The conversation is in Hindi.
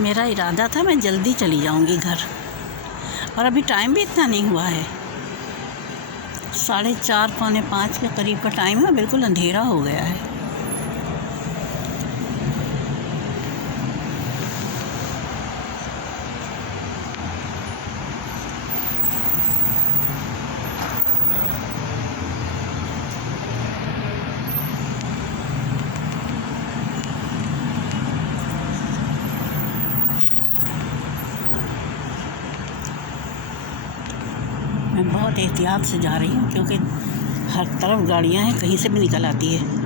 मेरा इरादा था मैं जल्दी चली जाऊंगी घर, और अभी टाइम भी इतना नहीं हुआ है। 4:30 पौने 5 के करीब का टाइम है, बिल्कुल अंधेरा हो गया है। मैं बहुत एहतियात से जा रही हूँ क्योंकि हर तरफ गाड़ियाँ हैं, कहीं से भी निकल आती है।